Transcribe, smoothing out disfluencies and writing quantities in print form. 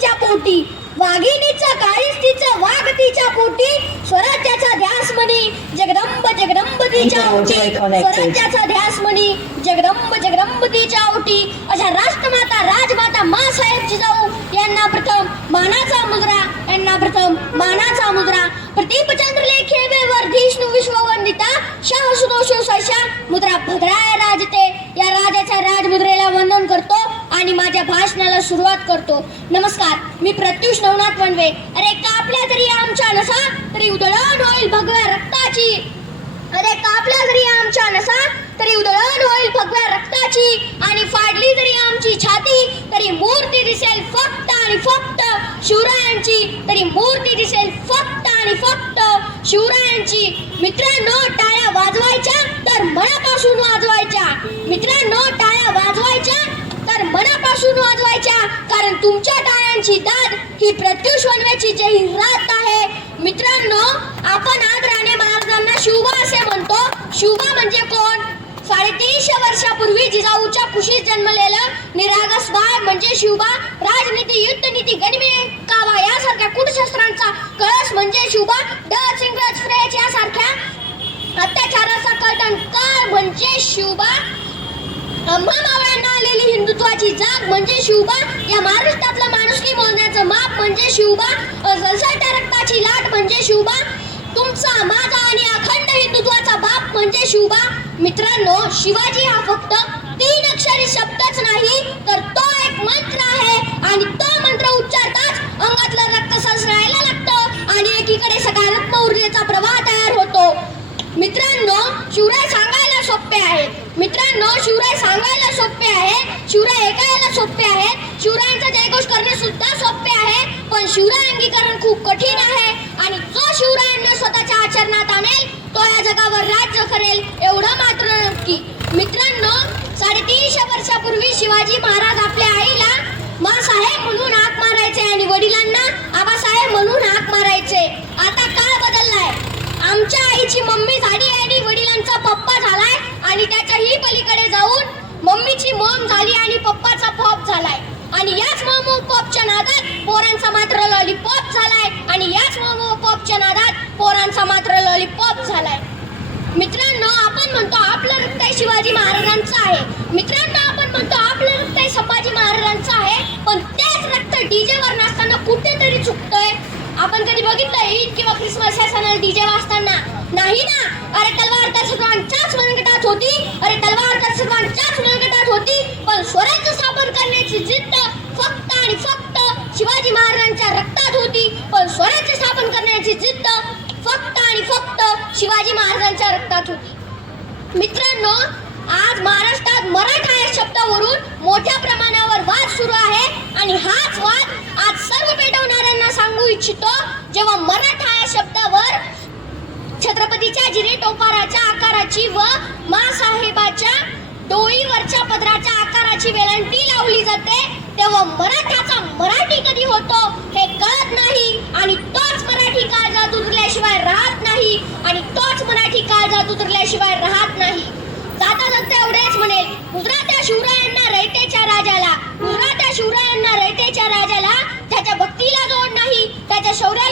तिच्या पोटी, वाघिणीचा काळीस्तीचा वाघ तिच्या पोटी, स्वराज्याचा ध्यास म्हणी जगदंब जगदंब तिच्या ओटी, स्वराज्याचा ध्यास म्हणी जगदंब जगदंब तिच्या ओटी. अशा राष्ट्रमाता राजमाता मासाहेब जिजाऊ यांना प्रथम मानाचा मुद्रा, यांना प्रथम मानाचा मुद्रा. प्रदीपचंद्र लेखे वर्धिष्णू विश्ववंदिता शाह सुदोषो सशा मुद्रा भद्राय राजते. या राजाच्या राजमुद्रेला वंदन करतो आणि माझ्या भाषणाला सुरुवात करतो. नमस्कार, मी प्रत्युष नवनाथ वनवे. अरे कापल्या तरी आमच्या नसा तरी उधळण होईल भगव्या रक्ताची. अरे कापल्या तरी आमच्या नसा तरी उधळण होईल भगव्या रक्ताची. आणि फाडली तरी आमची छाती तरी मूर्ती दिसेल फक्त आणि फक्त शिवरायांची. तरी मूर्ती दिसेल फक्त आणि फक्त शिवरायांची. मित्रांनो, टाळ्या वाजवायच्या तर मनापासून वाजवायच्या. मित्रांनो, टाळ्या वाजवायच्या तर मनापासून वाजवायच्या, कारण तुमच्या टाळ्यांची दाद ही प्रत्युष वनवेची जाहिरात आहे. मित्रांनो, आपण आदराने महाराजांना शिवबा असे म्हणतो. शिवबा म्हणजे कोण? 350 वर्षापूर्वी जिजाऊच्या कुशीत जन्मलेलं निरागस बाळ म्हणजे शिवबा. राजनीती, युद्धनीती, गनिमी कावा यासारख्या कूटशास्त्रांचा कळस म्हणजे शिवबा. डच, इंग्रज, फ्रेंच यासारख्या अत्याचाराचा कळतणकाळ म्हणजे शिवबा. आम्हा मावळ्यांना आलेली हिंदुत्वाची जाग म्हणजे शिवबा. या महाराष्ट्रातलं माणुसकी मोजण्याचं माप म्हणजे शिवबा. सळसळत्या रक्ताची लाट म्हणजे शिवबा. तुमचा, माझा आणि अखंड हिंदुत्वाचा बाप म्हणजे शिवबा. मित्रांनो, शिवाजी हा फक्त 3 अक्षरी शब्दच नाही, तर तो एक मंत्र आहे. आणि तो मंत्र उच्चारताच अंगातलं रक्त सळसळायला लागतं आणि एकीकडे सकारात्मक ऊर्जेचा प्रवाह तयार होतो. मित्रांनो, शिवराय सांगायला सोपे आहे. मित्रांनो, शिवराय सांगायला सोपे आहे, शिवराय ऐकायला सोपे आहे, शिवरायांचा जयघोष करणे सुद्धा सोपे आहे. पण शिवराय अंगीकरण खूप कठीण आहे. आणि जो शिवरायांना स्वतःच्या आचरणात आणेल तो या जगावर राज्य करेल, एवढं मात्र नक्की. मित्रांनो, 350 वर्षापूर्वी शिवाजी महाराज आपल्या आईला मासाहेब म्हणून हाक मारायचे आणि वडिलांना आबासाहेब म्हणून हाक मारायचे. आता काळ बदललाय. आमच्या आईची मम्मी झाली आणि वडिलांचा पप्पा झालाय. आणि त्याच्याही पलीकडे जाऊन मम्मीची मॉम झाली आणि पप्पाचा पॉप झालाय. आणि याच मोमो पॉपच्या नादात पोरांचा मात्र लॉलीपॉप झालाय. आणि याच मोमो पॉपच्या नादात पोरांचा मात्र लॉलीपॉप झालाय. मित्रांनो, आपण म्हणतो आपलं रक्त शिवाजी महाराजांचं आहे. मित्रांनो, आपण म्हणतो आपलं रक्त संभाजी महाराजांचं आहे. पण तेच रक्त डीजेवर नाचताना कुठेतरी चुकतंय. आपण कधी बघितलं ईद किंवा ख्रिसमस या सणाला डीजे वाजताना? नाही ना. अरे तलवार तर सर्वांच्याच मनगटात होती. अरे तलवार तर सर्वांच्याच मनगटात होती. पण स्वराज्य स्थापन करण्याची जिद्द फक्त आणि फक्त शिवाजी महाराजांच्या रक्तात होती. पण स्वराज्य स्थापन करण्याची जिद्द फक्त आणि फक्त शिवाजी महाराजांच्या रक्तात होती. मित्रांनो, आज महाराष्ट्रात मराठा या शब्दावरून मोठ्या प्रमाणावर वाद सुरू आहे. आणि हाच वाद आज सर्व पेटवणाऱ्यांना सांगू इच्छितो. जेव्हा मराठा या शब्दावर छत्रपतीच्या जिरे टोपाराच्या आकाराची व मासाहेबाच्या डोईवरच्या पदराच्या आकाराची वेलांटी लावली जाते, तेव्हा मराठाचा मराठी कधी होतो हे कळत नाही. आणि तोच मराठी काळजात उतरल्याशिवाय राहत नाही. आणि तोच मराठी काळजात उतरल्याशिवाय राहत नाही. जाता जाता एवढेच म्हणेल, मुजरा त्या शिवरायांना रयतेच्या राजाला, मुजरा त्या शिवरायांना रयतेच्या राजाला. त्याच्या भक्तीला जोड नाही, त्याच्या शौर्याला